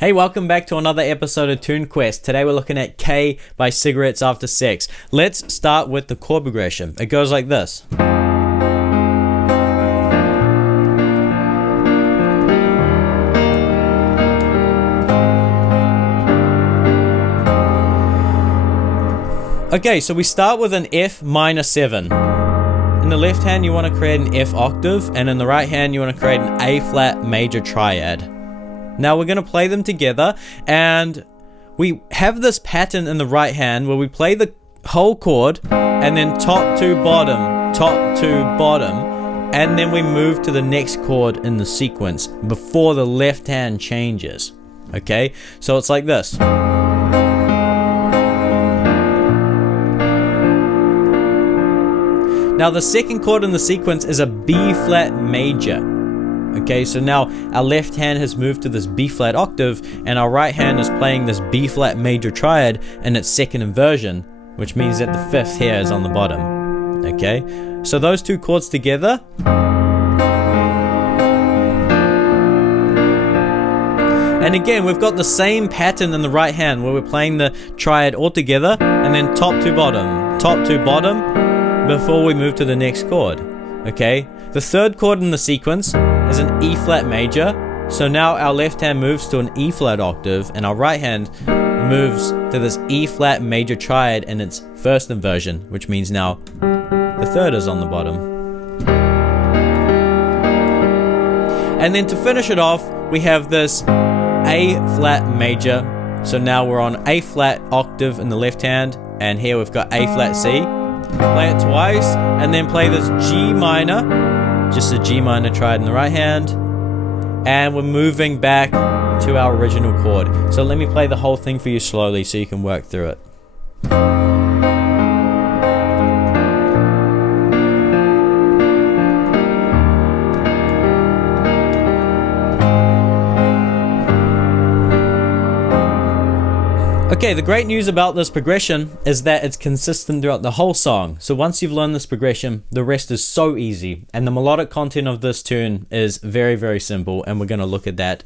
Hey, welcome back to another episode of Tune Quest. Today we're looking at K by Cigarettes After Sex. Let's start with the chord progression. It goes like this. Okay, so we start with an F minor 7. In the left hand you want to create an F octave, and in the right hand you want to create an A flat major triad. Now we're going to play them together, and we have this pattern in the right hand where we play the whole chord and then top to bottom, and then we move to the next chord in the sequence before the left hand changes. Okay, so it's like this. Now the second chord in the sequence is a B flat major. Okay, so now our left hand has moved to this B flat octave, and our right hand is playing this B flat major triad in its second inversion, which means that the fifth here is on the bottom. Okay, so those two chords together. And again, we've got the same pattern in the right hand where we're playing the triad all together and then top to bottom before we move to the next chord. Okay, the third chord in the sequence is an E flat major, so now our left hand moves to an E flat octave and our right hand moves to this E flat major triad in its first inversion, which means now the third is on the bottom. And then to finish it off, we have this A flat major, so now we're on A flat octave in the left hand, and here we've got A flat C. Play it twice and then play this G minor, just a G minor triad in the right hand, and we're moving back to our original chord. So let me play the whole thing for you slowly so you can work through it. Okay, the great news about this progression is that it's consistent throughout the whole song. So once you've learned this progression, the rest is so easy. And the melodic content of this tune is very, very simple, and we're going to look at that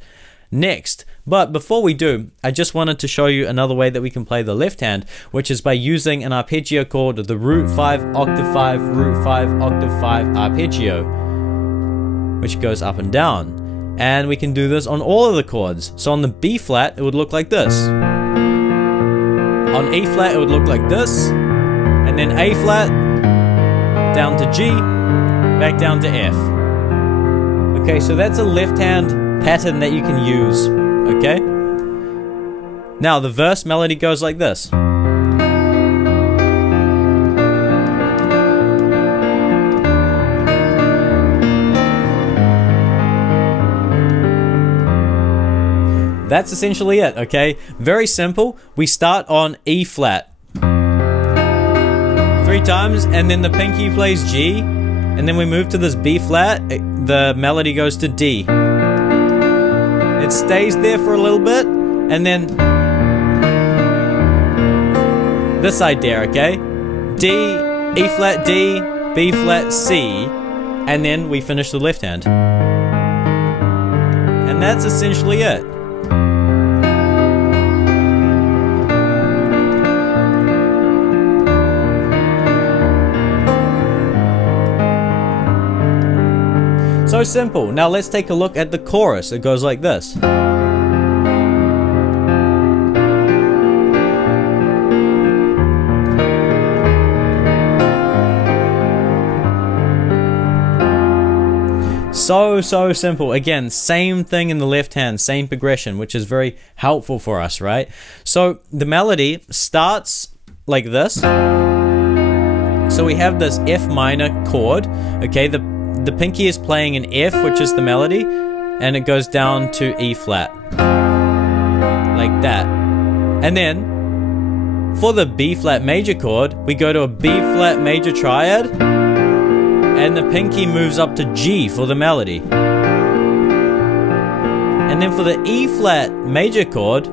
next. But before we do, I just wanted to show you another way that we can play the left hand, which is by using an arpeggio called the root 5, octave 5, root 5, octave 5 arpeggio, which goes up and down. And we can do this on all of the chords. So on the B flat, it would look like this. On E flat, it would look like this, and then A flat, down to G, back down to F. Okay, so that's a left hand pattern that you can use, okay? Now, the verse melody goes like this. That's essentially it, okay? Very simple. We start on E flat 3 times, and then the pinky plays G, and then we move to this B flat. The melody goes to D. It stays there for a little bit, and then this idea, okay? D, E flat D, B flat C, and then we finish the left hand. And that's essentially it. So simple. Now let's take a look at the chorus. It goes like this. So simple. Again, same thing in the left hand, same progression, which is very helpful for us, right? So the melody starts like this. So we have this F minor chord, okay? The pinky is playing an F, which is the melody, and it goes down to E flat, like that. And then, for the B flat major chord, we go to a B flat major triad, and the pinky moves up to G for the melody. And then for the E flat major chord,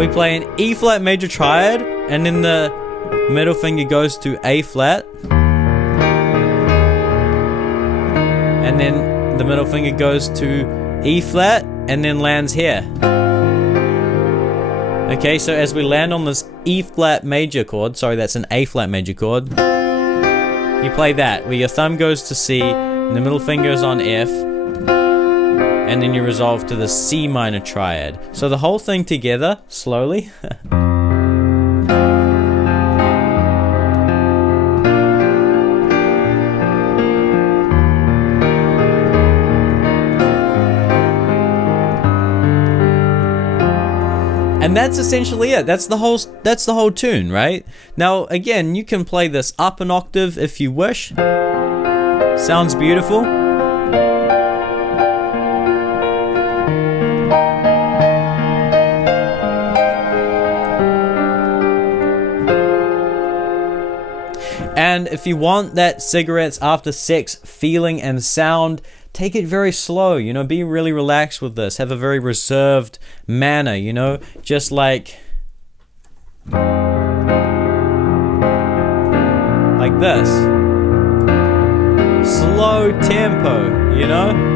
we play an E flat major triad, and then the middle finger goes to A flat, and then the middle finger goes to E flat, and then lands here. Okay, so as we land on this E flat major chord, sorry, that's an A flat major chord, you play that, where your thumb goes to C, and the middle finger is on F, and then you resolve to the C minor triad. So the whole thing together, slowly. And that's essentially it. That's the whole tune, right? Now, again, you can play this up an octave if you wish. Sounds beautiful. And if you want that cigarettes after sex feeling and sound, take it very slow, you know, be really relaxed with this. Have a very reserved manner, you know, just like this. Slow tempo, you know?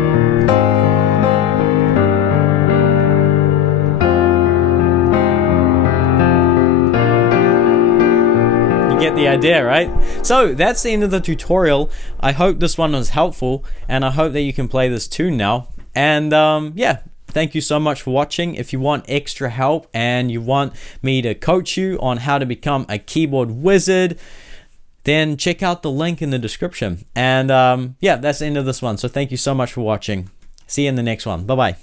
Get the idea, right? So that's the end of the tutorial. I hope this one was helpful, and I hope that you can play this tune now. And yeah, thank you so much for watching. If you want extra help and you want me to coach you on how to become a keyboard wizard, then check out the link in the description. And yeah, that's the end of this one. So thank you so much for watching. See you in the next one. Bye bye.